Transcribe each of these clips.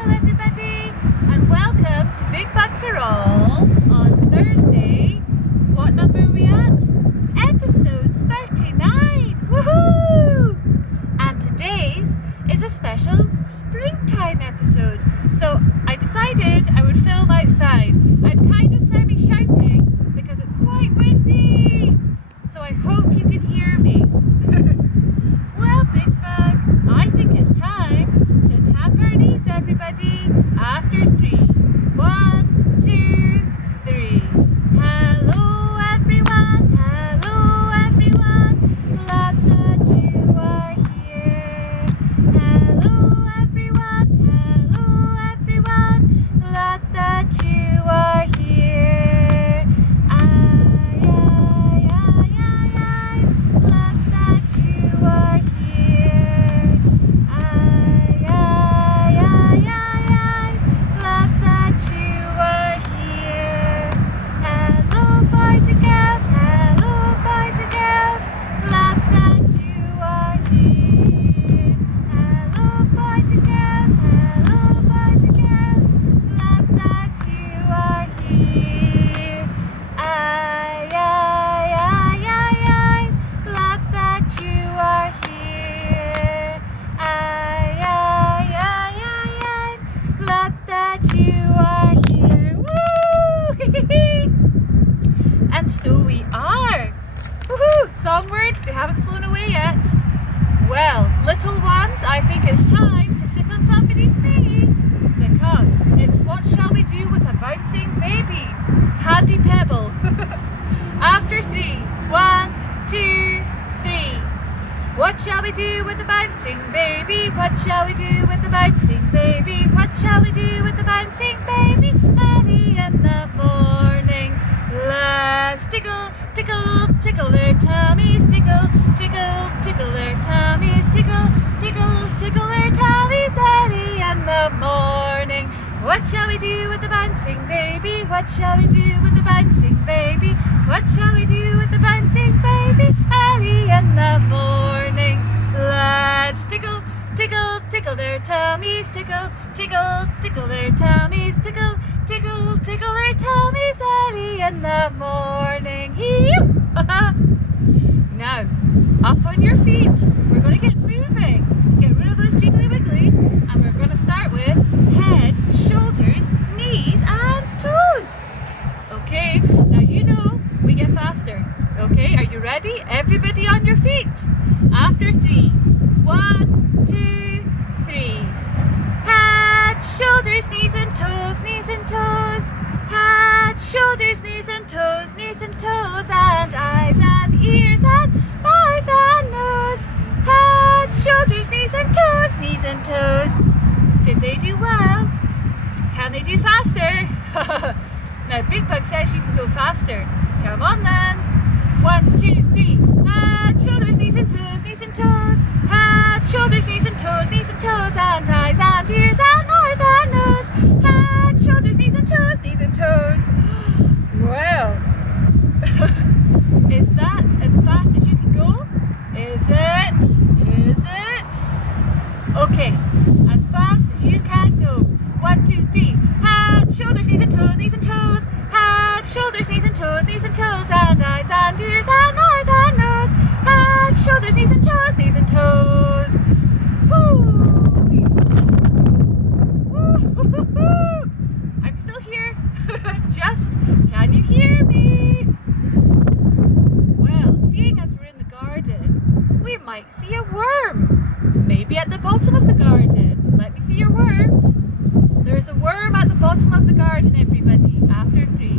Hello everybody and welcome to Bookbug for All on Thursday. What number are we at? Episode 39! Woohoo! And today's is a special springtime episode. So I decided I would film outside. I'm kind of semi-shouting because it's quite windy. So I hope you can hear me. Well, Bookbug, I think it's time to tap our knees, everybody, after 3. 1, 2, 3. Hello, everyone. Hello, everyone. Glad that you are here. Hello, everyone. Hello, everyone. Glad that you are here. Glad that you are here. Glad that you are here. Hello, boys and girls. Hello, boys and girls. Glad that you are here. Hello, boys and girls. Hello, boys and girls. Glad that you are here. Glad that you are here. Glad that you are here. Woo! And so we are. Woohoo! Song words, they haven't flown away yet. Well, little ones, I think it's time to sit on somebody's knee because it's what shall we do with a bouncing baby? Handy pebble. After 3. 1, 2, 3. What shall we do with the bouncing baby? What shall we do with the bouncing baby? What shall we do with the bouncing baby? Early in the morning. Let's tickle, tickle, tickle their tummies. Tickle, tickle, tickle their tummies. Tickle, tickle, tickle their tummies early in the morning. What shall we do with the bouncing baby? What shall we do with the bouncing baby? What shall we do with the bouncing baby early in the morning? Let's tickle, tickle, tickle their tummies. Tickle, tickle, tickle their tummies. Tickle, tickle, tickle their tummies early in the morning. Now, up on your feet. We're going to get moving. Get rid of those jiggly wigglies. And we're going to start with head, shoulders, knees and toes. Okay, now you know we get faster. Okay, are you ready? Everybody on your feet. After 3. 1, 2, 3. Head, shoulders, knees and toes, knees and toes. Head, shoulders, knees and toes, and eyes and ears and mouth and nose. Head, shoulders, knees and toes. Did they do well? Can they do faster? Now Bookbug says you can go faster. Come on then. 1, 2, 3. Head, shoulders, knees and toes. Head, shoulders, knees and toes, and eyes and ears and mouth and nose. Head, shoulders, knees and toes. Well, is that as fast as you can go? Is it? Okay, as fast as you can go. 1, 2, 3. Head, shoulders, knees and toes. Head, shoulders, knees and toes, and eyes and ears and mouth and nose. Head, shoulders, knees and toes. Woo! Woo-hoo-hoo-hoo. I'm still here. Just, can you hear me? Well, seeing as we're in the garden, we might see a worm. Maybe at the bottom of the garden. Let me see your worms. There's a worm at the bottom of the garden, everybody. After 3.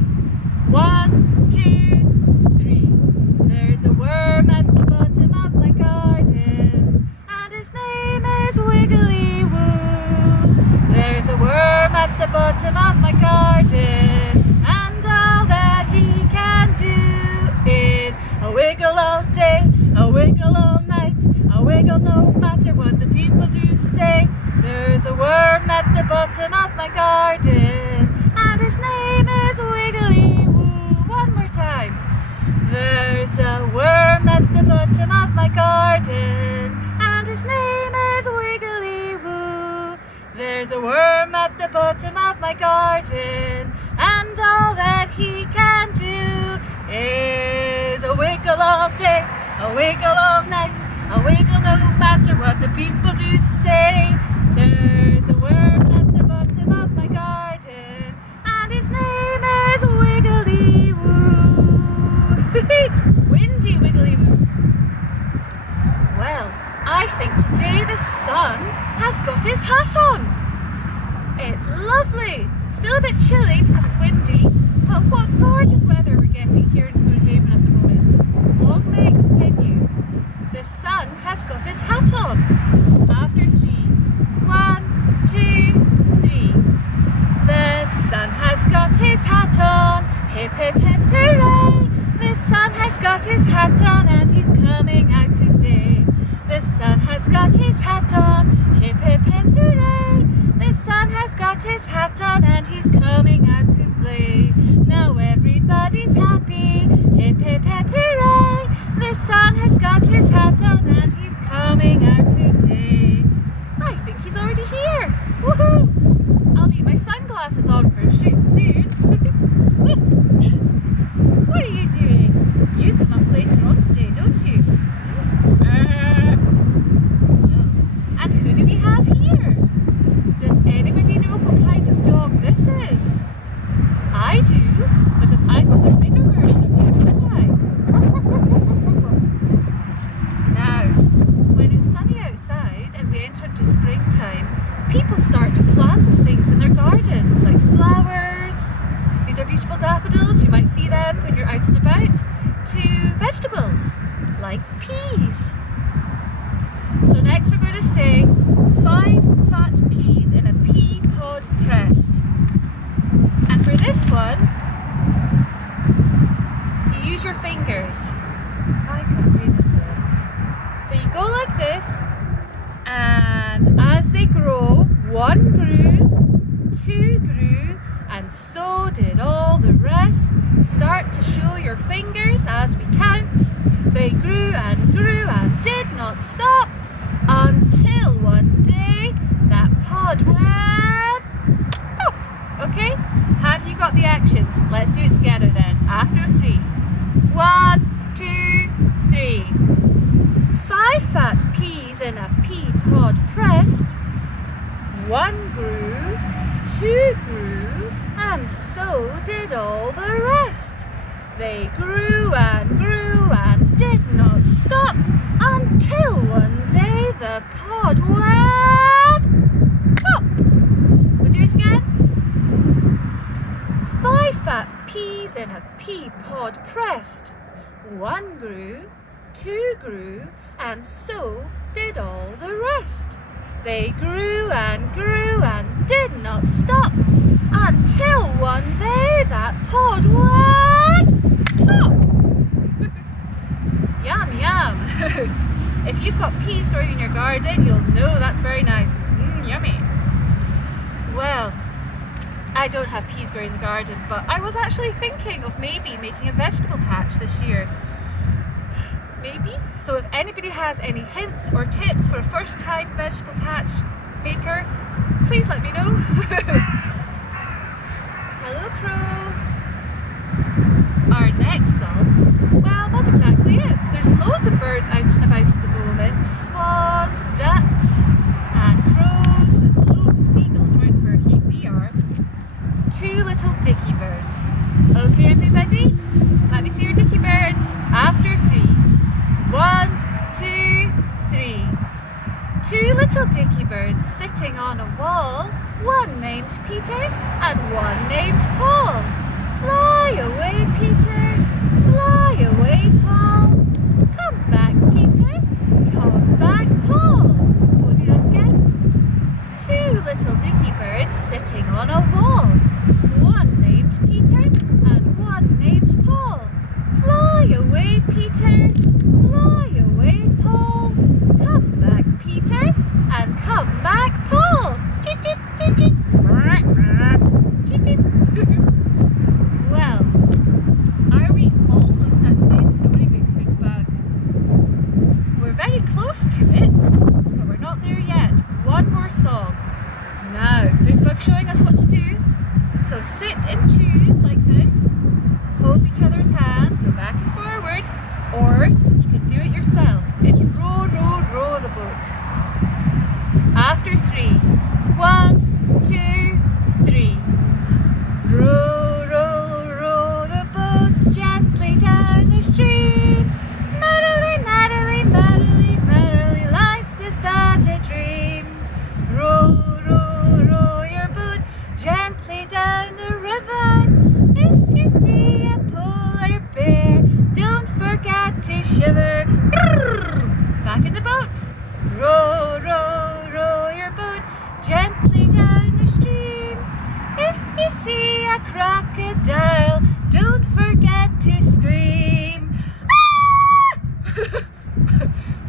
1, 2, 3. There's a worm at the bottom of my garden, and his name is Wiggly Woo. There's a worm at the bottom of my garden, and all that he can do is a wiggle all day, a wiggle all night, a wiggle no matter what the people do say. There's a worm at the bottom of my garden, and his name is Wiggly Woo. One more time. There's a worm at the bottom of my garden, and his name is Wiggly Woo. There's There's a worm at the bottom of my garden, and all that he can do is a wiggle all day, a wiggle all night, a wiggle no matter what the people do say. There's a worm at the bottom of my garden, and his name is Wiggly Woo. Windy Wiggly Woo. Well, I think today the sun has got his hat on. It's lovely. Still a bit chilly because it's windy, but what gorgeous weather we're getting here in Stonehaven at the moment. Long may it continue. The sun has got his hat on. After 3. 1, 2, 3. The sun has got his hat on. Hip, hip, hip, hooray. The sun has got his hat on and he's coming out today. The sun has got his hat on. Hip, hip, hip, hooray. The sun has got his hat on and he's coming out to play. Now everybody's happy. Hip, hip, hip, hooray. The sun has got his hat on and he's coming out today. I think he's already here. Woohoo! I'll need my sunglasses on for a shoot soon. What are you doing? You come up later on today, don't you? And who do we have here? Does anybody know what kind of dog this is? I do, because I got a bigger version of you, don't I? Now, when it's sunny outside and we enter into springtime, people start to plant things in their gardens, like flowers. These are beautiful daffodils, you might see them when you're out and about, to vegetables, like peas. So next we're going to say 5 fat peas in a pea pod pressed. And for this one, you use your fingers. 5 fat peas in there. So you go like this, and as they grow, 1 grew, 2 grew, and so did all the rest. You start to show your fingers as we count. They grew and did not stop until one day that pod went pop. Okay? Have you got the actions? Let's do it together then. After 3. 1, 2, 3. 5 fat peas in a pea pod pressed. 1 grew, 2 grew, and so did all the rest. They grew and did not stop until one day the pod went pop. We'll do it again. 5 fat peas in a pea pod pressed. 1 grew, 2 grew, and so did all the rest. They grew and did not stop until one day that pod went pop. Yum, yum. If you've got peas growing in your garden, you'll know that's very nice. Yummy. Well, I don't have peas growing in the garden, but I was actually thinking of maybe making a vegetable patch this year. Maybe. So if anybody has any hints or tips for a first-time vegetable patch maker, please let me know. Hello, Crow. Our next song, well, that's exactly it. There's loads of birds out and about at the moment. Swans, ducks, and crows, and loads of seagulls right where we are. 2 little dicky birds. Okay, everybody? Let me see your dicky birds. After 3. 1, 2, 3. 2 little dicky birds sitting on a wall. 1 named Peter and 1 named Paul. Fly away, Peter. Fly away, Paul. Come back, Peter. Come back, Paul. We'll do that again. 2 little dicky birds sitting on a wall. 1 named Peter and 1 named Paul. Fly away, Peter. Fly away, Paul. Come back, Peter, and come back, Paul. Cheep, cheep, cheep, cheep. Cheep, cheep. Well, are we almost at today's storybook, Bookbug? We're very close to it, but we're not there yet. 1 more song. Now, Bookbug showing us what to do. So sit in twos like this, hold each other's hand, go back and forward, or you can do it yourself. It's row, row, row the boat. After 3. 1, 2, 3. Row, row, row the boat gently down the stream. Merrily, merrily, merrily, merrily, life is but a dream. Row, row, row your boat gently down the river. If you see a polar bear, don't forget to shiver. Back in the boat. Row, row, row your boat gently down the stream. If you see a crocodile, don't forget to scream. Ah!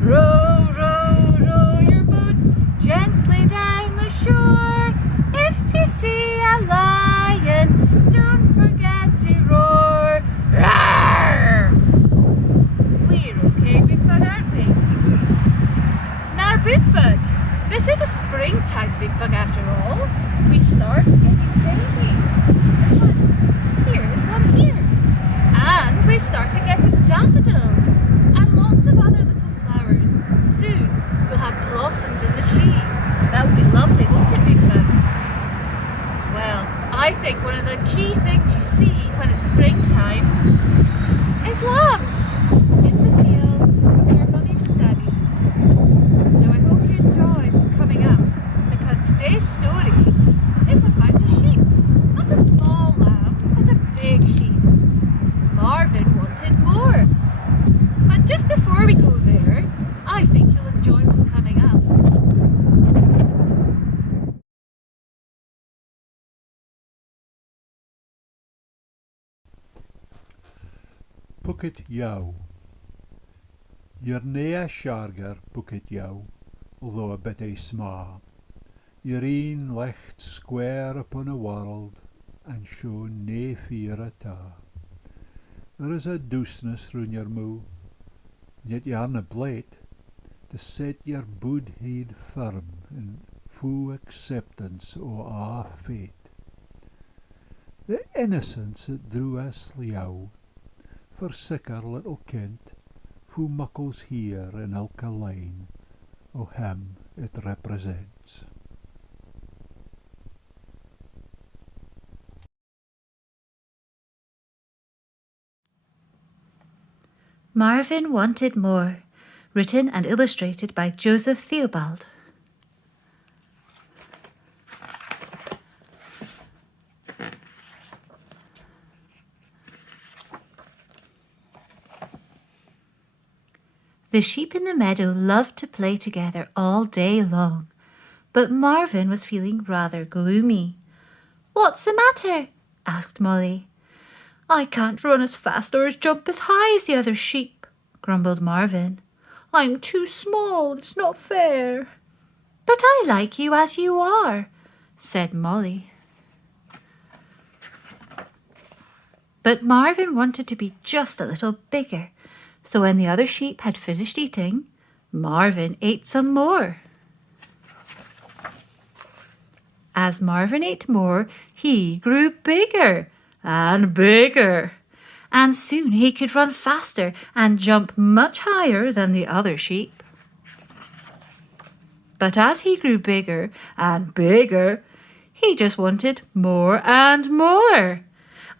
Row, row, row your boat gently down the shore. If you see a lion, don't forget to roar. Rawr! We're okay, Bookbug, aren't we? Now, Bookbug, this is a springtime Bookbug after all. We start getting daisies. In fact, here is one here. And we started getting daffodils and lots of other little flowers. Soon we'll have blossoms in the trees. That would be lovely, won't it, Bookbug? Well, I think one of the key things you see when it's springtime is lambs in the fields with their mummies and daddies. Now I hope you enjoy what's coming up, because today's story is about a sheep. Not a small lamb, but a big sheep. Marvin wanted more. But just before we go there, I think you'll enjoy what's coming up. Pucket jou. Your nea sharger pucket jou, although a bit sma. Your een licht square upon a world, and show nae fear at a'. There is a douceness round your moo, yet ye arena blate, to set your bood head firm in full acceptance o' a' fate. The innocence that drew us liau, for sicker little kent, fu muckles here in ilka line, o' him it represents. Marvin Wanted More, written and illustrated by Joseph Theobald. The sheep in the meadow loved to play together all day long, but Marvin was feeling rather gloomy. "What's the matter?" asked Molly. "I can't run as fast or jump as high as the other sheep," grumbled Marvin. "I'm too small, it's not fair." "But I like you as you are," said Molly. But Marvin wanted to be just a little bigger, so when the other sheep had finished eating, Marvin ate some more. As Marvin ate more, he grew bigger and bigger, and soon he could run faster and jump much higher than the other sheep. But as he grew bigger and bigger, he just wanted more and more,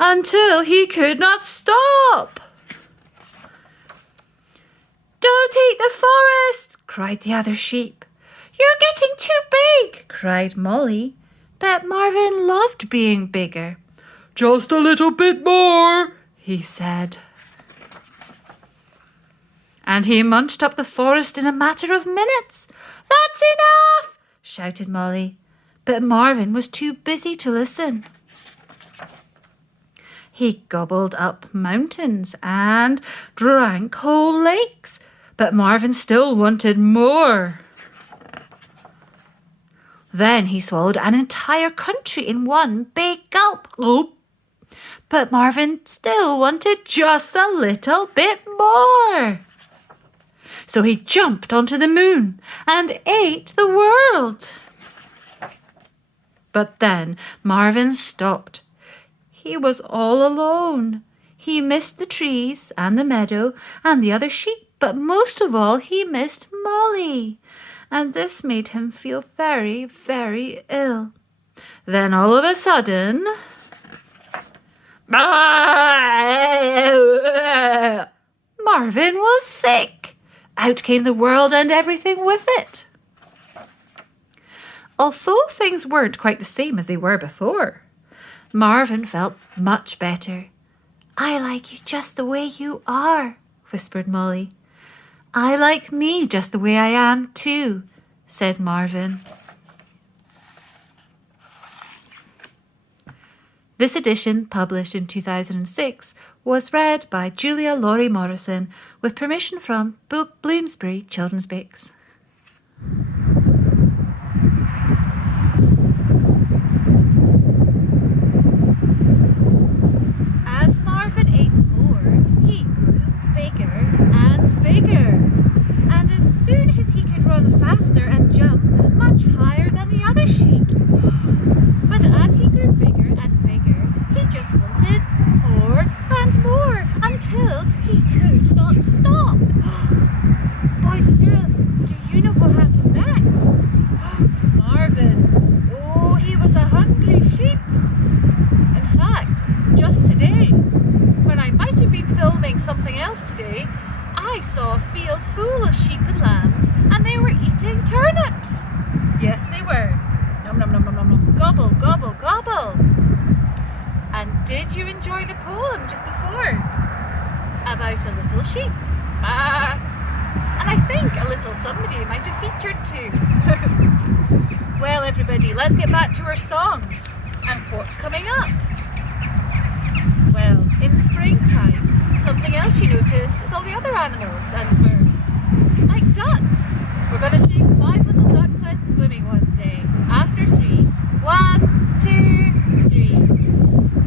until he could not stop. "Don't eat the forest!" cried the other sheep. "You're getting too big!" cried Molly. But Marvin loved being bigger. "Just a little bit more," he said. And he munched up the forest in a matter of minutes. "That's enough!" shouted Molly. But Marvin was too busy to listen. He gobbled up mountains and drank whole lakes, but Marvin still wanted more. Then he swallowed an entire country in one big gulp. Gulp. But Marvin still wanted just a little bit more. So he jumped onto the moon and ate the world. But then Marvin stopped. He was all alone. He missed the trees and the meadow and the other sheep, but most of all he missed Molly. And this made him feel very, very ill. Then all of a sudden... Marvin was sick. Out came the world and everything with it. Although things weren't quite the same as they were before, Marvin felt much better. "I like you just the way you are," whispered Molly. "I like me just the way I am too," said Marvin. This edition, published in 2006, was read by Julia Laurie Morrison with permission from Bloomsbury Children's Books. As Marvin ate more, he grew bigger and bigger. And as soon as he could run faster and jump much higher than the other sheep. But as he grew bigger and bigger, he just wanted more and more until he could not stop. Boys and girls, do you know what happened next? Marvin, oh, he was a hungry sheep. In fact, just today, when I might have been filming something else today, I saw a field full of sheep and lambs, and they were eating turnips. Yes, they were. Nom nom nom nom nom nom. Gobble, gobble, gobble. And did you enjoy the poem just before? About a little sheep. And I think a little somebody might have featured too. Well, everybody, let's get back to our songs. And what's coming up? Well, in springtime, something else you notice is all the other animals and birds. Like ducks. We're going to sing 5 little ducks went swimming one day. After 3. 1, 2, 3.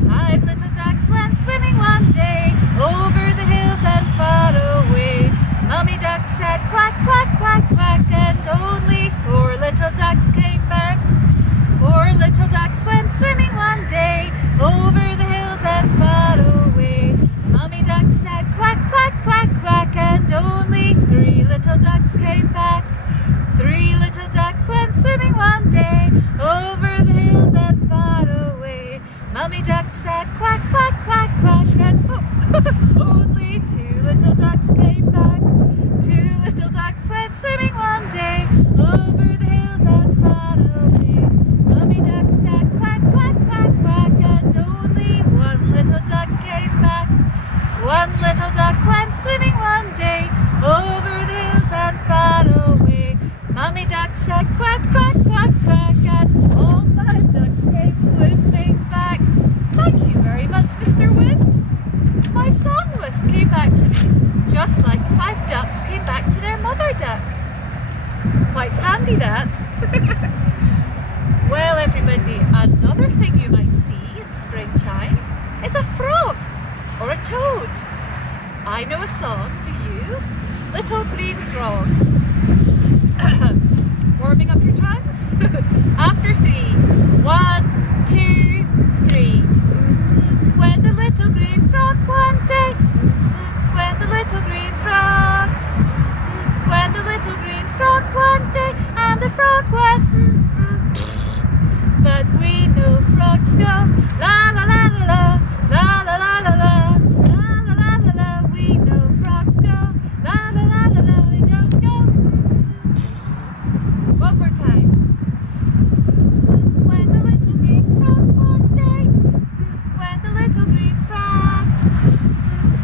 5 little ducks went swimming one day, over the hills and far away. Mummy duck said quack, quack, quack, quack, and only 4 little ducks came back. 4 little ducks went swimming one day, over the hills and far away. Mummy duck said quack, quack, quack, quack, and only 3 little ducks came back. 3 little ducks went swimming one day, over the hills and far away. Mummy duck said quack, quack, quack, quack, and only 2 little ducks came back. 2 little ducks went swimming one day, over the hills and far away. Mummy duck said quack, quack, quack, quack, and only 1 little duck came back. 1 little duck went swimming one day, over the hills and far away. Mummy duck said quack, quack, quack, quack, and all 5 ducks came swimming back. Thank you very much, Mr. Wind. My song list came back to me, just like the 5 ducks came back to their mother duck. Quite handy, that. Well, everybody, another thing you might see in springtime is a frog or a toad. I know a song, do you? Little Green Frog. Warming up your tongues? After 3. 1, 2, 3. When the little green frog one day, when the little green frog, when the little green frog one day, and the frog went, but we know frogs go la la la la la la la la la la la la la la. We know frogs go la la la la la. They don't go. One more time. When the little green frog one day, when the little green frog,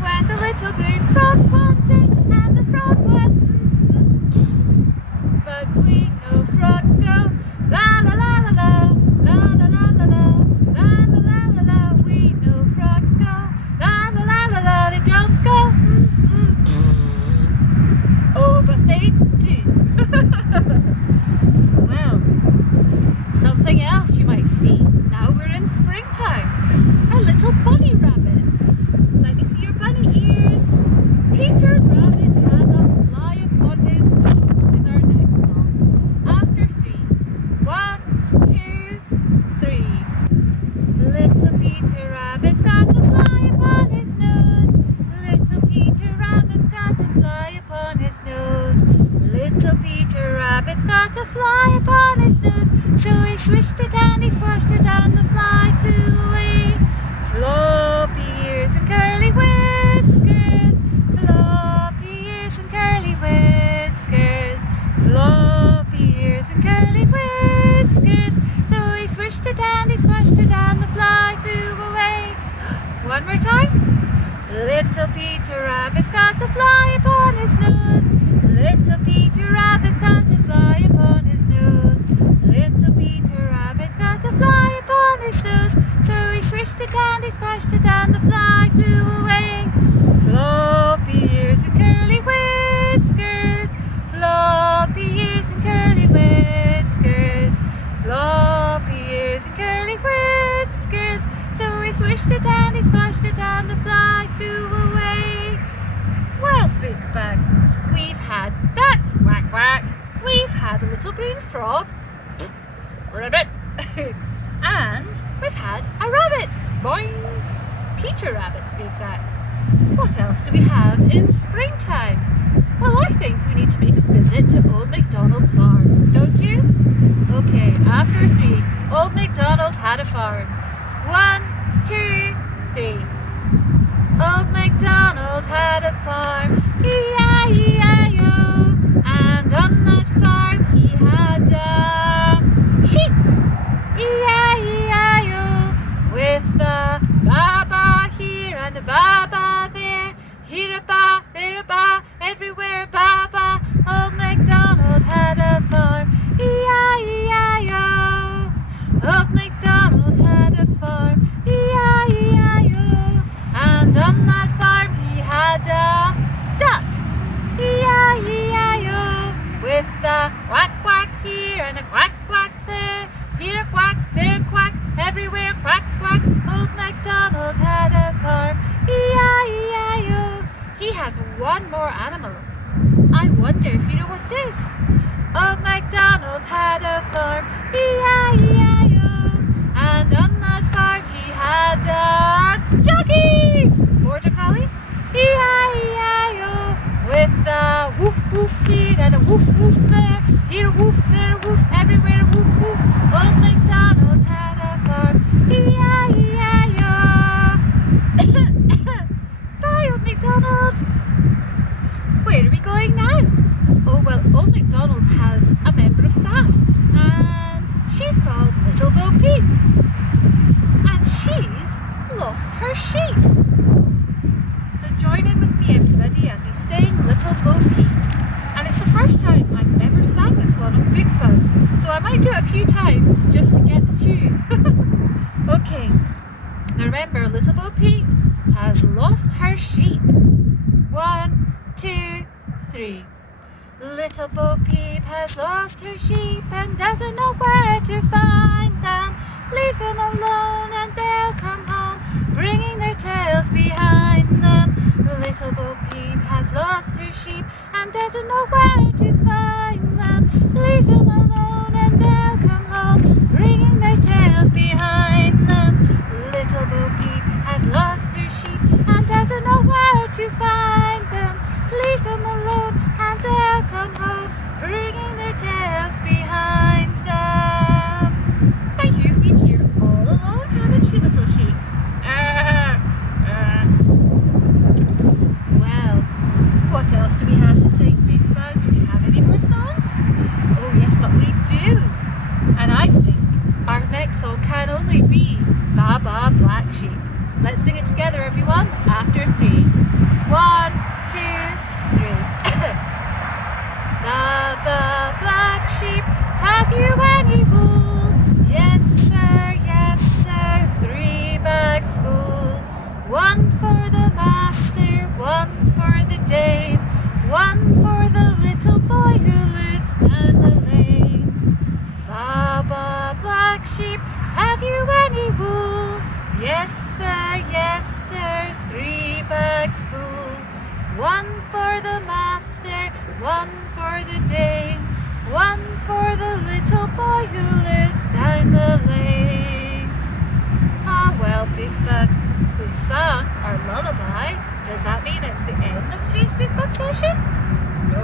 when the little green frog one day, and the frog went, but we know frogs go la la la la la la la la la la la la la la la. We know frogs go la la la la la. They don't go oh, but they do. Well, something else you might see now we're in springtime are little bunny rabbits. Let me see your bunny ears. Peter Rabbit. a fly upon his nose. So he swished it and he swashed it and the fly flew away. Floppy ears and curly whiskers, floppy ears and curly whiskers, floppy ears and curly whiskers. So he swished it and he swashed it and the fly flew away. One more time. Little Peter Rabbit's got a fly upon his nose. Little Peter Rabbit's got a fly upon his nose. Little Peter Rabbit's got a fly upon his nose. So he swished it and he squashed it and the fly flew away. Floppy ears and curly whiskers, floppy ears and curly whiskers, floppy ears and curly whiskers. So he swished it and he squashed it and the fly flew away. Well, Bookbug, we've had ducks, quack quack. We've had a little green frog, ribbit, and we've had a rabbit, boing, Peter Rabbit to be exact. What else do we have in springtime? Well, I think we need to make a visit to Old MacDonald's farm, don't you? Okay, after 3, Old MacDonald had a farm. 1, 2, 3. Old MacDonald had a farm, E-I-E-I-O, and on that farm he had a sheep, E-I-E-I-O, with a ba-ba here and a ba-ba there, here a ba, there a ba, everywhere a ba-ba. Old MacDonald had a farm, E-I-E-I-O. Old MacDonald had a farm, E-I-E-I-O, and on that farm he had a duck, E-I-E-I-O, with a quack quack here and a quack quack there, here a quack, there a quack, everywhere quack quack. Old MacDonald had a farm, E-I-E-I-O. He has one more animal. I wonder if you know what it is. Old MacDonald had a farm, E-I-E-I-O, and on that farm he had a jockey, border collie, E-I-E-I-O, with a woof woof here and a woof woof there, here a woof, there a woof, everywhere a woof woof. Old MacDonald had a farm, E-I-E-I-O. Bye, Old MacDonald. Where are we going now? Oh, well, Old MacDonald has a member of staff, and she's called Little Bo Peep, and she's lost her sheep. So join in with me, everybody, as we sing Little Bo Peep. And it's the first time I've ever sang this one on Bookbug, so I might do it a few times just to get the tune. Okay, now remember, Little Bo Peep has lost her sheep. 1, 2, 3. Little Bo Peep has lost her sheep and doesn't know where to find them. Leave them alone and they'll come home, bringing their tails behind them. Little Bo Peep has lost her sheep and doesn't know where to find them. Leave them alone and they'll come home, bringing their tails behind them. Little Bo Peep has lost her sheep and doesn't know where to find them. Leave them alone and they'll come home, bringing their tails behind them. Now you've been here all along, haven't you, little sheep? Well, what else do we have to sing, Bookbug? Do we have any more songs? Oh yes, but we do. And I think our next song can only be Ba Ba Black Sheep. Let's sing it together, everyone, after 3. 1, 2, 3. Ba Ba Black Sheep, have you any wool? Yes sir, 3 bags full. 1 for the master, 1 for the dame, 1 for the little boy who lives down the lane. Ba Ba Black Sheep, have you any wool? Yes sir, 3 bags full. 1 for the master, 1 for the dame, 1 for the little boy who lives down the lane. Ah, well, Bookbug, we've sung our lullaby. Does that mean it's the end of today's Bookbug session? No.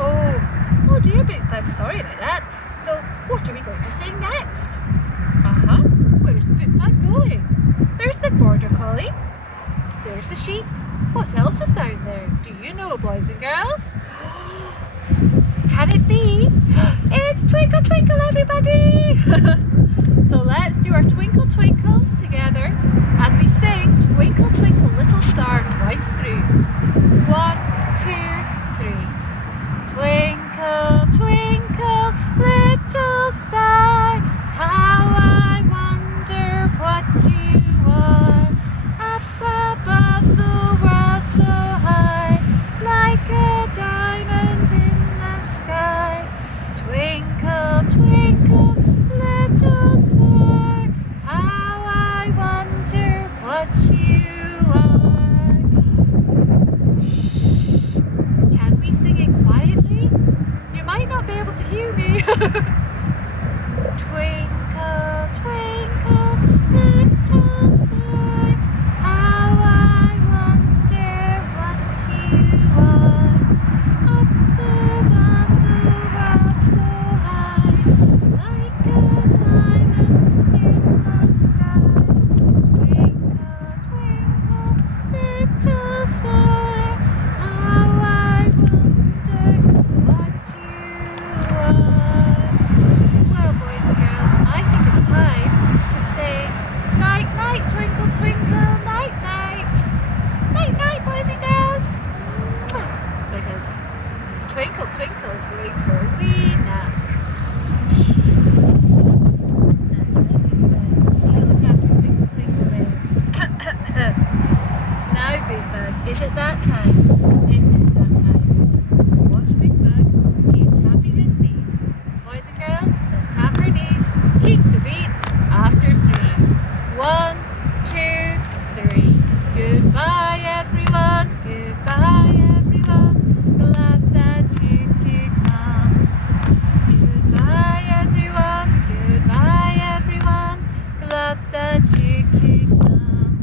Oh Oh dear, Bookbug, sorry about that. So, what are we going to sing next? Where's Bookbug going? There's the border collie. There's the sheep. What else is down there? Do you know, boys and girls? Can it be? It's Twinkle, Twinkle, everybody! So let's do our Twinkle Twinkles together as we sing Twinkle, Twinkle, Little Star twice through. 1, 2, 3. Twinkle, twinkle, little star, how I wonder what you are. Up above the world so high, like a diamond in the sky. Twinkle, twinkle, little star, how I wonder what you are. Shh! Can we sing it quietly? You might not be able to hear me. Twinkle, twinkle, little star, how I wonder what you are. Up above the world so high, like a diamond in the sky. Twinkle, twinkle, little star, how I wonder what you are. Well, boys and girls, I think it's time to say night, night, twinkle, twinkle, night, night. Night, night, boys and girls. Because Twinkle, Twinkle is going for a wee nap. You look after Twinkle, Twinkle there. Now, Bookbug, is it that time? It is that time. Watch Bookbug. He's tapping his knees. Boys and girls, let's tap our knees. Keep the beat after 3. 1, 2, 3. Goodbye, everyone. Goodbye, everyone. Glad that you could come. Goodbye, everyone. Goodbye, everyone. Glad that you could come.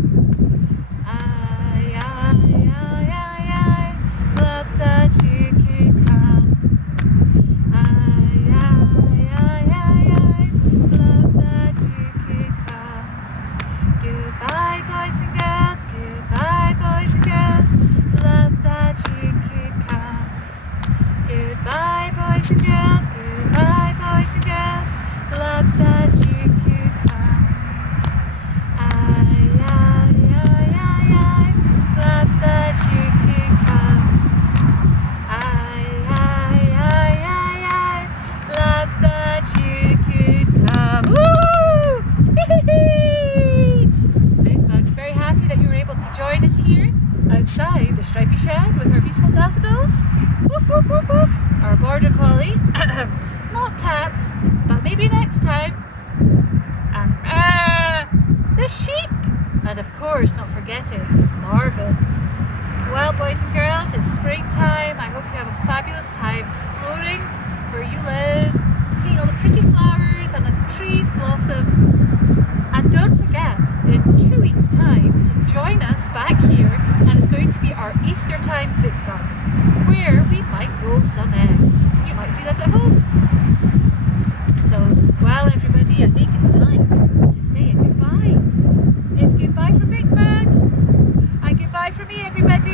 Aye, aye, aye, aye, aye. Glad that you could come. Aye, aye, aye, aye, aye. Glad that you could come. Goodbye, boys and girls. Goodbye, boys and girls. Glad that you could come. Goodbye, boys and girls. Goodbye, boys and girls. Glad that you could come. Aye, aye, aye, aye, aye. Glad that you could come. Aye, aye, aye, aye, aye. Glad that you could come. Woo! Bookbug's very happy that you were able to join us here outside the stripy shed with our beautiful daffodils. Woof, woof, woof, woof. Our border collie. Not Taps, but maybe next time. And the sheep. And of course, not forgetting Marvin. Well, boys and girls, it's springtime. I hope you have a fabulous time exploring where you live, seeing all the pretty flowers and as the trees blossom. And don't forget, in 2 weeks' time, to join us back here, and it's going to be our Easter time Bookbug, where we might roll some eggs. You might do that at home. So, well, everybody, I think it's time to say goodbye. It's goodbye from Bookbug, and goodbye from me, everybody.